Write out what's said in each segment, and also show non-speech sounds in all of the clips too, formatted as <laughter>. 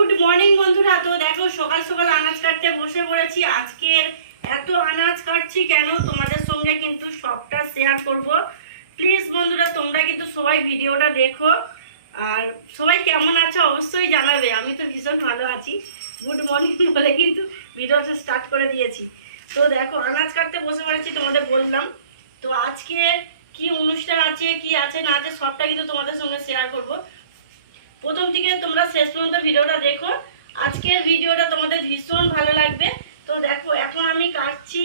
Good morning বন্ধুরা। তো দেখো, সকাল সকাল আনাজ কাটতে বসে পড়েছি। আজকের এত আনাজ কাটছি কেন? তোমাদের সঙ্গে কিন্তু সবটা শেয়ার করব। প্লিজ বন্ধুরা, তোমরা কিন্তু সবাই ভিডিওটা দেখো। আর সবাই কেমন আছো অবশ্যই জানাবে। আমি তো ভীষণ ভালো আছি। গুড মর্নিং <laughs> বলে কিন্তু ভিডিওটা স্টার্ট করে দিয়েছি। তো দেখো, আনাজ কাটতে বসে পড়েছি, তোমাদের বললাম। তো আজকে কি অনুষ্ঠান আছে, কি আছে না আছে, সবটা কিন্তু তোমাদের সঙ্গে শেয়ার করব। প্রথম থেকে তোমরা শেষ পর্যন্ত ভিডিওটা দেখো। আজকের ভিডিওটা তোমাদের ভীষণ ভালো লাগবে। তো দেখো এখন আমি কাটছি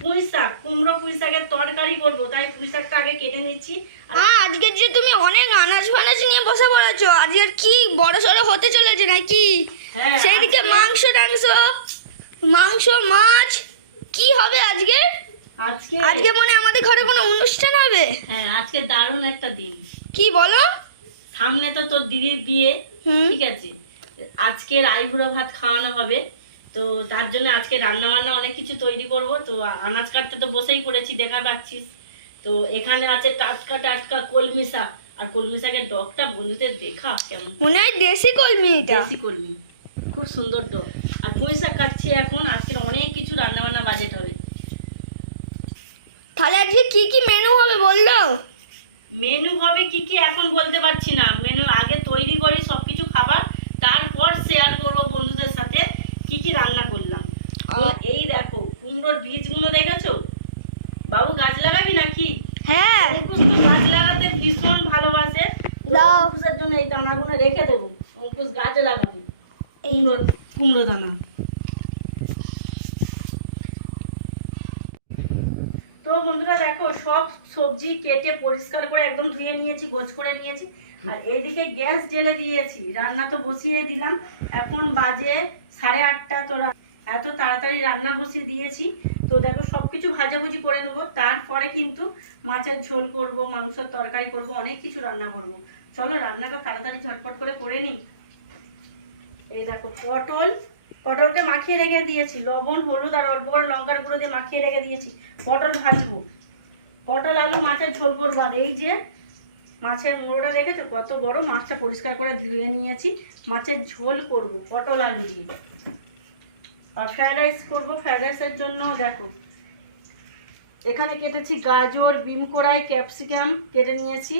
পুঁই শাক কুমড়ো পুঁই শাকের তরকারি করব। তাই পুঁই শাকটা আগে কেটে নিচ্ছি। আর মা আজকে যে তুমি অনেক আনাজ ফানাজ নিয়ে বসে পড়েছো আজকের কি বড় সড়ো হতে চলেছে নাকি? হ্যাঁ, সেইদিকে মাংস টাংস মাংস মাছ কি হবে আজকে? আজকে আজকে মনে আমাদের ঘরে কোনো অনুষ্ঠান হবে? হ্যাঁ আজকে দারুণ একটা দিন। কি বলো? সামনে তো তোর দিদির বিয়ে ঠিক আছে? আজকের আইবুড়ো ভাত খাওয়ানো হবে তো তার জন্য আজকে রান্না বান্না অনেক কিছু তৈরি করব তো আনাজ কাটতে তো বসেই পড়েছি দেখা পাচ্ছিস। তো এখানে আছে টাটকা টাটকা কলমি শাক আর কলমি শাকের ডগটা বন্ধুদের দেখা কেমন? মনে হয় দেশি কলমি এটা। দেশি কলমি খুব সুন্দর ডগ। আর পুঁই শাক কাটছি এখন আজকে অনেক কিছু রান্না বান্না বাজেট হবে তাহলে আজকে কি কি মেনু হবে বলল মেনু হবে কি কি এখন বলতে পারছি না মেনু আগে তৈরি করি সবকিছু খাবার তারপর শেয়ার করব বন্ধুদের সাথে কি কি রান্না করলাম তো এই দেখো কুমড়োর বীজগুলো দেখেছ বাবু গাছ লাগাবি নাকি হ্যাঁ অঙ্কুশ তো গাছ লাগাতে ভীষণ ভালোবাসে দাও। অঙ্কুশের জন্য এই দানাগুলো রেখে দেবো অঙ্কুশ গাছ লাগাবে এই কুমড়োর কুমড়ো দানা তো বন্ধুরা দেখো সব সবজি কেটে পরিষ্কার করে একদম ধুয়ে নিয়েছি, গোছ করে নিয়েছি। আর এইদিকে গ্যাস জেলে দিয়েছি, রান্না তো বসিয়ে দিলাম। এখন বাজে সাড়ে আটটা, তো এত তাড়াতাড়ি রান্না বসিয়ে দিয়েছি। তো দেখো সবকিছু ভাজাভুজি করে নেব, তারপরে কিন্তু মাছের ঝোল করব, মাংসের তরকারি করব, অনেক কিছু রান্না করব। চলো রান্নাটা তাড়াতাড়ি ঝটপট করে করে নিই। এই দেখো পটল, পটলকে মাখিয়ে রেখে দিয়েছি, লবণ, হলুদ আর অল্প করে লঙ্কার গুঁড়ো দিয়ে মাখিয়ে রেখে দিয়েছি। পটল ভাজবো। ঝোল এই যে মাছের মুড়োটা রেখেছো কত বড় মাছটা পরিষ্কার করে ধুয়ে নিয়েছি। মাছের ঝোল করব, পটল আলু দিয়ে। আর ফ্রাইড রাইস করব। ফ্রাইড রাইসের জন্য দেখো, এখানে কেটেছি গাজর, বিম কড়াই, ক্যাপসিকাম কেটে নিয়েছি।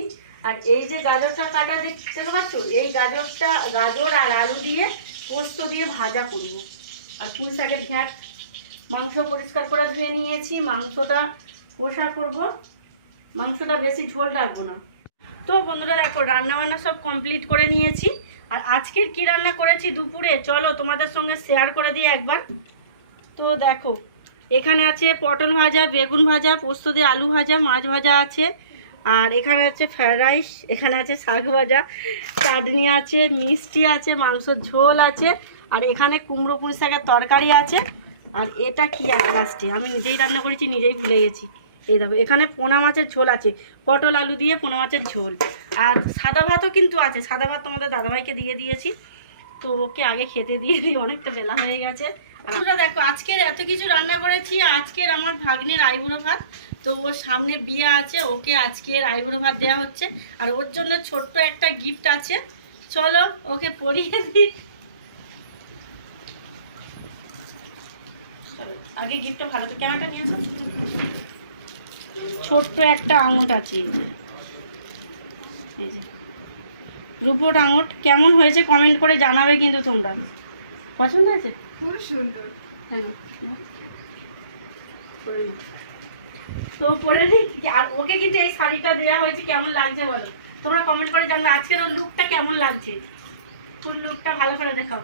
আর এই যে গাজরটা কাটা দেখতে পাচ্ছ? এই গাজরটা, গাজর আর আলু দিয়ে পোস্ত দিয়ে ভাজা করব। আর পুঁই শাকের ঘ্যাট মাংস পরিষ্কার করে ধুয়ে নিয়েছি। মাংসটা কষা করব। মাংসটা বেশি ঝোল রাখব না। তো বন্ধুরা দেখো রান্না বান্না সব কমপ্লিট করে নিয়েছি। আর আজকের কি রান্না করেছি দুপুরে? চলো তোমাদের সঙ্গে শেয়ার করে দিই একবার। তো দেখো, এখানে আছে পটল ভাজা, বেগুন ভাজা, পোস্ত দিয়ে আলু ভাজা, মাছ ভাজা আছে। আর এখানে আছে ফ্রায়েড রাইস এখানে আছে শাক ভাজা, চাটনি আছে, মিষ্টি আছে, মাংসর ঝোল আছে, আর এখানে কুমড়ো পুঁই শাকের তরকারি আছে। আর এটা কি আছে আমি নিজেই রান্না করেছি, নিজেই ফুলে গেছি। এই দেখো এখানে পোনা মাছের ঝোল আছে। পটল আলু দিয়ে পোনা মাছের ঝোল। আর সাদা ভাতও কিন্তু আছে। সাদা ভাত তোমাদের দাদাভাইকে দিয়ে দিয়েছি। তো ওকে আগে খেতে দিয়ে দিই অনেকটা বেলা হয়ে গেছে। আমরা দেখো আজকের এত কিছু রান্না করেছি। আজকের আমার ভাগ্নের আইবুড়ো ভাত। তো ওর সামনে বিয়ে আছে ওকে আজকের আইবুড়ো ভাত দেওয়া হচ্ছে। আর ওর জন্য ছোট্ট একটা গিফট আছে। চলো ওকে পরিয়ে দিই। আগে গিফটটা ভালো তো ক্যামেরাটা নিয়ে আসো ছোট্ট একটা আঙুট আছে। রূপোর আঙুট কেমন হয়েছে কমেন্ট করে জানাবে কিন্তু তোমরা। পছন্দ হয়েছে? খুব সুন্দর। হ্যাঁ। তো পরে আর ওকে কিন্তু এই শাড়িটা দেওয়া হয়েছে কেমন লাগছে বলো? তোমরা কমেন্ট করে জানবে আজকের ওর লুকটা কেমন লাগছে? ফুল লুকটা ভালো করে দেখাও।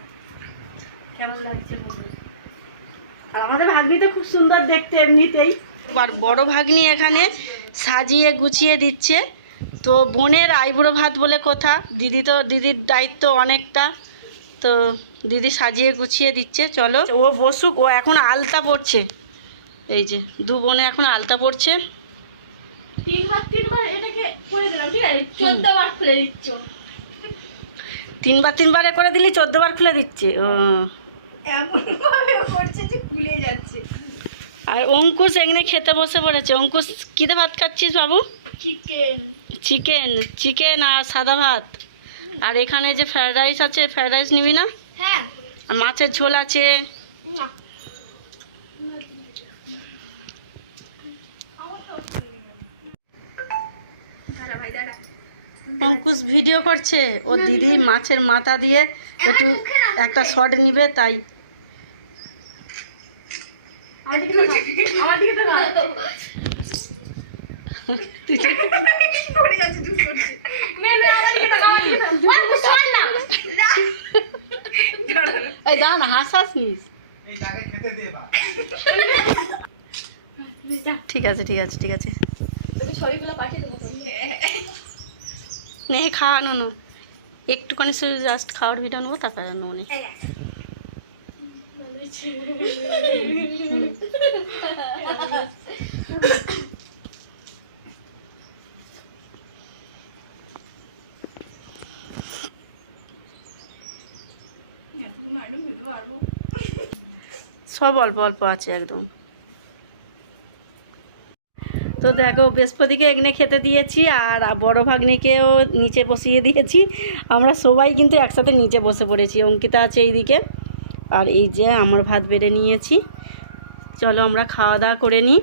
কেমন লাগছে বলো। আর আমাদের ভাগ্নি তো খুব সুন্দর দেখতে এমনিতেই। আর বড় ভাগ্নি এখানে সাজিয়ে গুছিয়ে দিচ্ছে। তো বোনের আইবুড়ো ভাত বলে কথা। দিদি তো দিদির দায়িত্ব অনেকটা। তো দিদি সাজিয়ে গুছিয়ে দিচ্ছে চলো। ও বসুক ও এখন আলতা পড়ছে এই যে দু বোনে এখন আলতা পড়ছে তিনবার তিনবার এটাকে করে দিলাম ঠিক আছে? চোদ্দ বার খুলে দিচ্ছ। তিনবার তিনবারে করে দিলি চোদ্দ বার খুলে দিচ্ছে। ও। এমন করছে যে আর অঙ্কুশ এখানে খেতে বসে পড়েছে। অঙ্কুশ কিতে ভাত খাচ্ছিস বাবু? চিকেন চিকেন চিকেন আর সাদা ভাত। আর এখানে যে ফ্রায়েড রাইস আছে ফ্রায়েড রাইস নিবি না? হ্যাঁ। আর মাছের ঝোল আছে। অঙ্কুশ ভিডিও করছে। ও দিদি মাছের মাথা দিয়ে একটু একটা শট নিবে তাই দাঁড়া না হাসাস নিস ঠিক আছে ঠিক আছে ঠিক আছে। নে খাওয়ানো নো একটুখানি শুধু জাস্ট খাওয়ার ভিডিও নেব তারপরে নেব নে। সব অল্প অল্প আছে একদম। তো দেখো, বৃহস্পতিকে এগনে খেতে দিয়েছি আর বড় ভাগ্নিকেও নিচে বসিয়ে দিয়েছি। আমরা সবাই কিন্তু একসাথে নিচে বসে পড়েছি। অঙ্কিতা আছে এইদিকে। আর এই যে আমার ভাত বেড়ে নিয়েছি। চলো আমরা খাওয়া দাওয়া করে নিই।